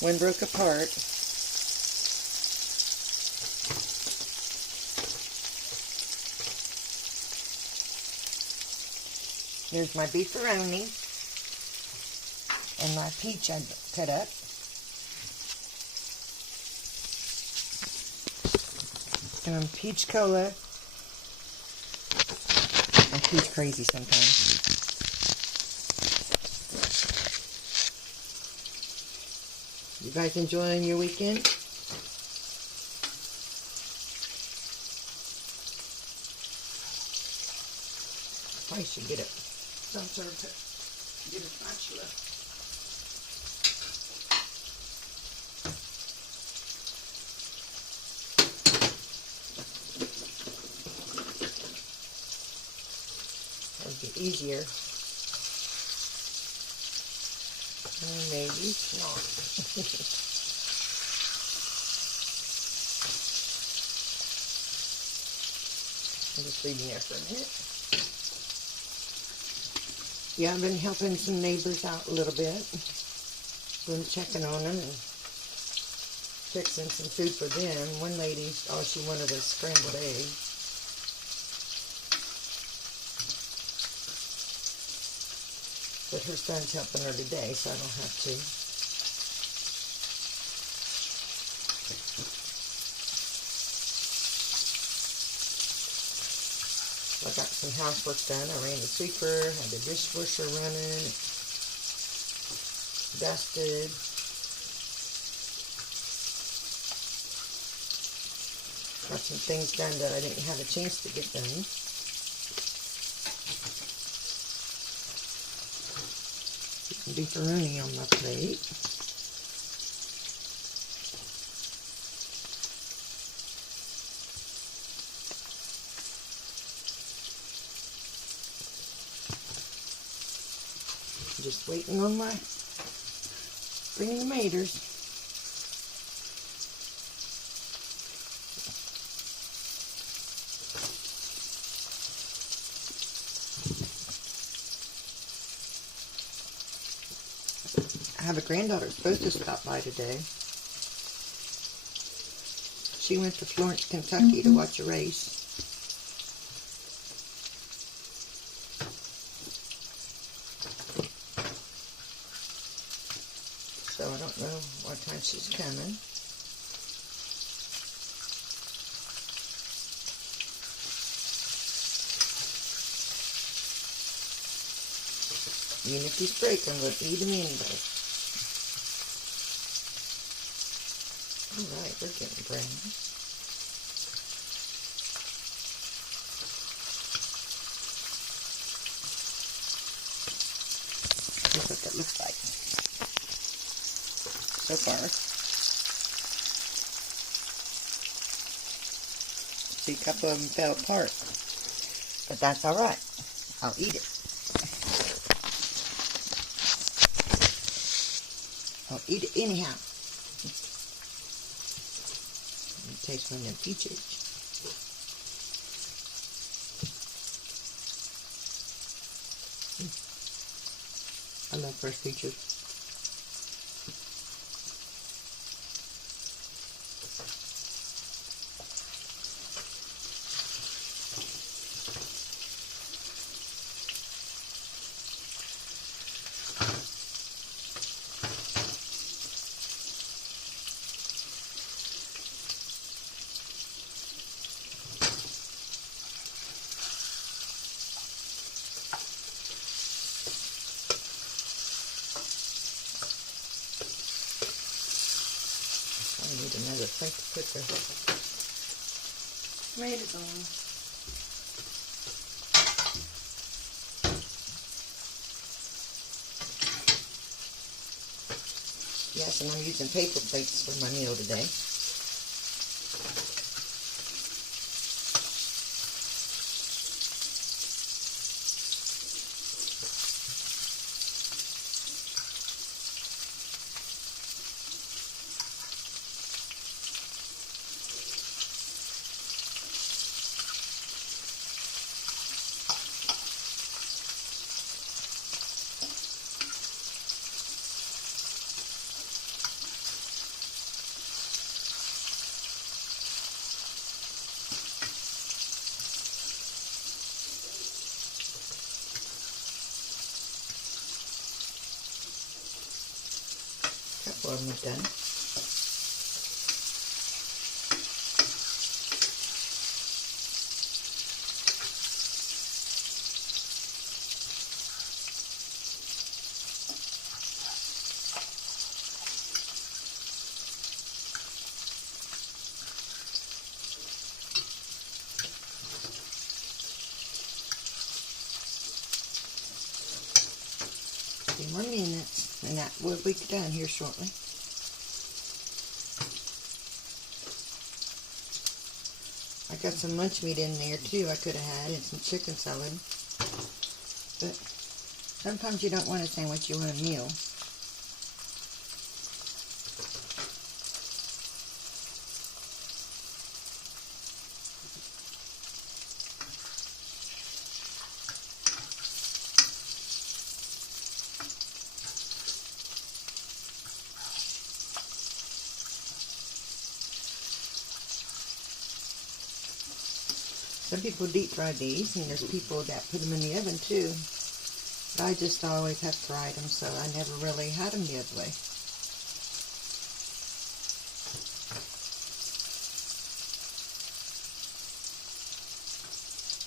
One broke apart. Here's my beefaroni and my peach I cut up. And peach cola. I'm peach crazy sometimes. You guys enjoying your weekend? I should get it. Some sort of get a spatula. That would be easier. Maybe not. I'm just leaving there for a minute. Yeah, I've been helping some neighbors out a little bit. Been checking on them and fixing some food for them. One lady, all she wanted was scrambled eggs. But her son's helping her today, so I don't have to. I got some housework done. I ran the sweeper, had the dishwasher running, dusted. Got some things done that I didn't have a chance to get done. Put some beefaroni on my plate. Just waiting on my bringing the maters. I have a granddaughter supposed to stop by today. She went to Florence, Kentucky to watch a race. So I don't know what time she's coming. Even if he's break, I'm going to eat him anyway. Alright, we're getting brown. Here's what that looks like. So far. See, a couple of them fell apart. But that's alright. I'll eat it. I'll eat it anyhow. It tastes one of them peaches. I love fresh peaches. I need another plate to put the tomatoes on. Yes, and I'm using paper plates for my meal today. couple of them are done. A few more minutes, and that will be done here shortly. I got some lunch meat in there too I could have had, and some chicken salad. But sometimes you don't want a sandwich, you want a meal. Some people deep fry these, and there's people that put them in the oven too. But I just always have fried them, so I never really had them the other way.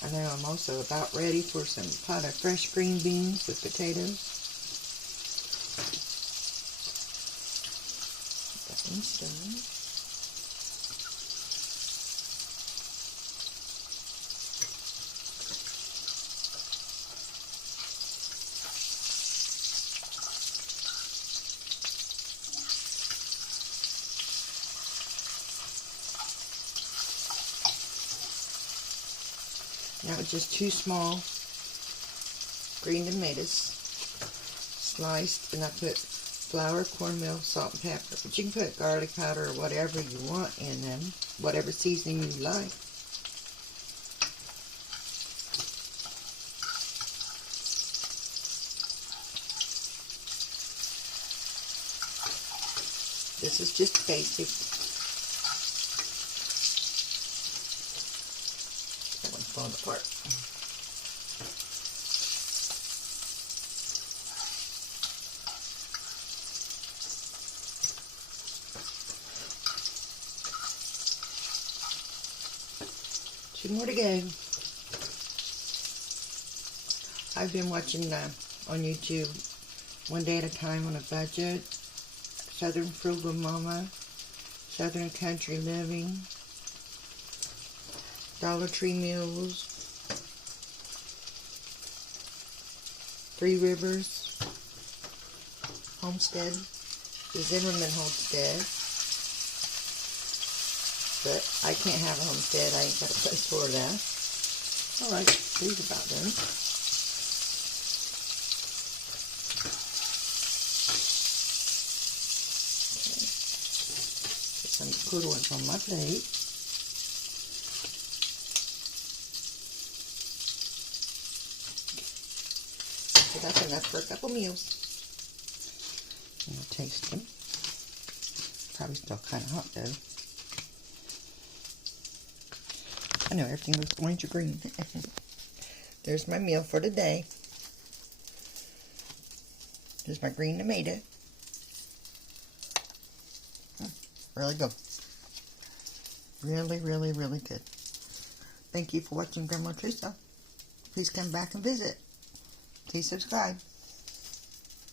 I know I'm also about ready for some pot of fresh green beans with potatoes. That one's done. That was just 2 small green tomatoes sliced, and I put flour, cornmeal, salt, and pepper. But you can put garlic powder or whatever you want in them, whatever seasoning you like. This is just basic. That one's falling apart. Two more to go. I've been watching on YouTube One Day at a Time on a Budget, Southern Frugal Mama, Southern Country Living, Dollar Tree Meals, Three Rivers, Homestead, the Zimmerman Homestead. But I can't have a homestead. I ain't got a place for that. Alright, these are about done. Okay. Put some good ones on my plate. So that's enough for a couple meals. And I'll taste them. Probably still kind of hot though. I know everything looks orange or green. There's my meal for today. There's my green tomato. Really good. Really, really, really good. Thank you for watching Grandma Teresa. Please come back and visit. Please subscribe.